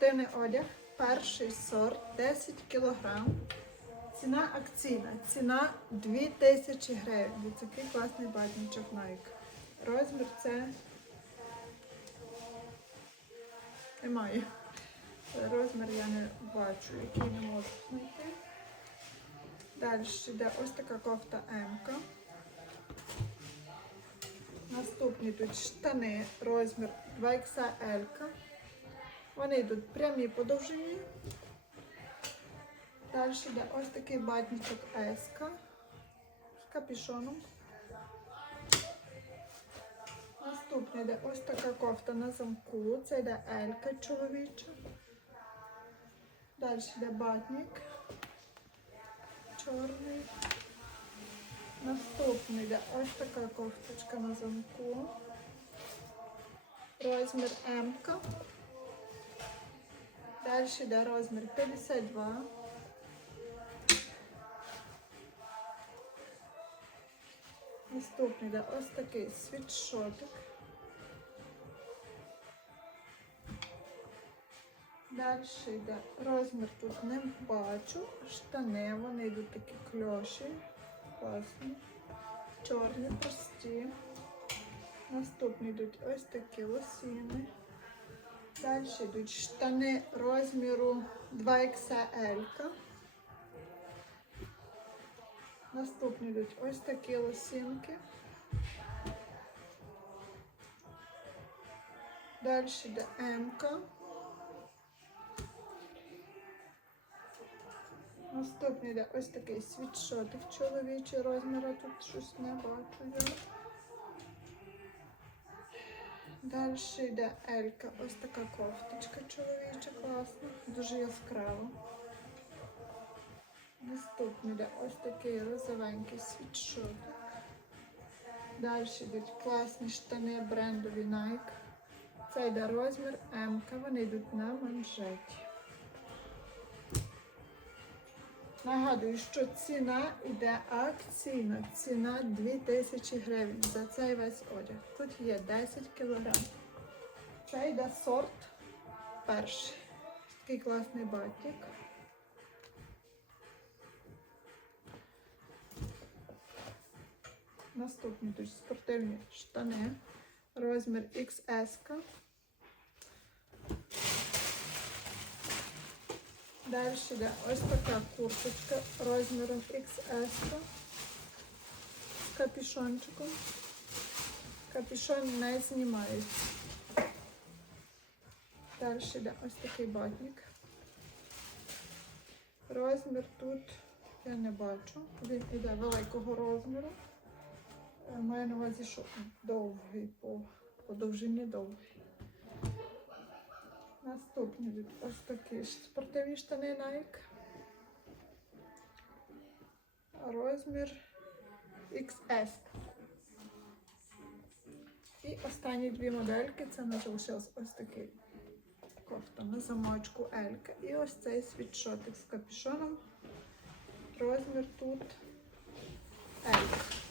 спортивний одяг, перший сорт, 10 кг. Ціна акційна, ціна 2000 гривень. Який класний батничок Nike. Розмір це немає. Розмір я не бачу, який не можу знайти. Далі йде ось така кофта М. Наступні тут штани, розмір 2XL. Вони йдуть прямі по довжині. Далі йде ось такий батничок S з капюшоном. Наступний йде ось така кофта на замку. Це йде Елька чоловіча. Далі йде батник. Чорний. Наступний йде ось така кофточка на замку. Розмір М. Далі йде розмір 52. Наступний йде ось такий світшотик. Далі йде розмір тут не бачу. Штани, вони йдуть такі кльоші, класні, чорні, прості. Наступні йдуть ось такі лосіни. Далі йдуть штани розміру 2XL. Наступні йдуть ось такі лосінки. Далі йде М-ка. Наступний йде ось такий світшотик чоловічий розміру, тут щось не бачу я. Далі йде Елька, ось така кофточка чоловіча, класна, дуже яскрава. Наступний йде ось такий розовенький світшотик. Далі йдуть класні штани брендові Nike. Це йде розмір М, вони йдуть на манжеті. Нагадую, що ціна йде акційна, ціна 2000 гривень за цей весь одяг. Тут є 10 кг. Це йде сорт перший. Такий класний батик. Наступні тут спортивні штани. Розмір XS. Далі йде ось така курточка розміром XS з капюшончиком. Капюшон не знімається. Далі йде ось такий батник. Розмір тут я не бачу. Він йде великого розміру. Е, Маю на увазі, що довгий по, по довжині довгий. Наступні ось такі спортивні штани Nike. Розмір XS. І останні дві модельки це не залишилось ось такий кофта на замочку Елька. І ось цей світшотик з капюшоном. Розмір тут Елька.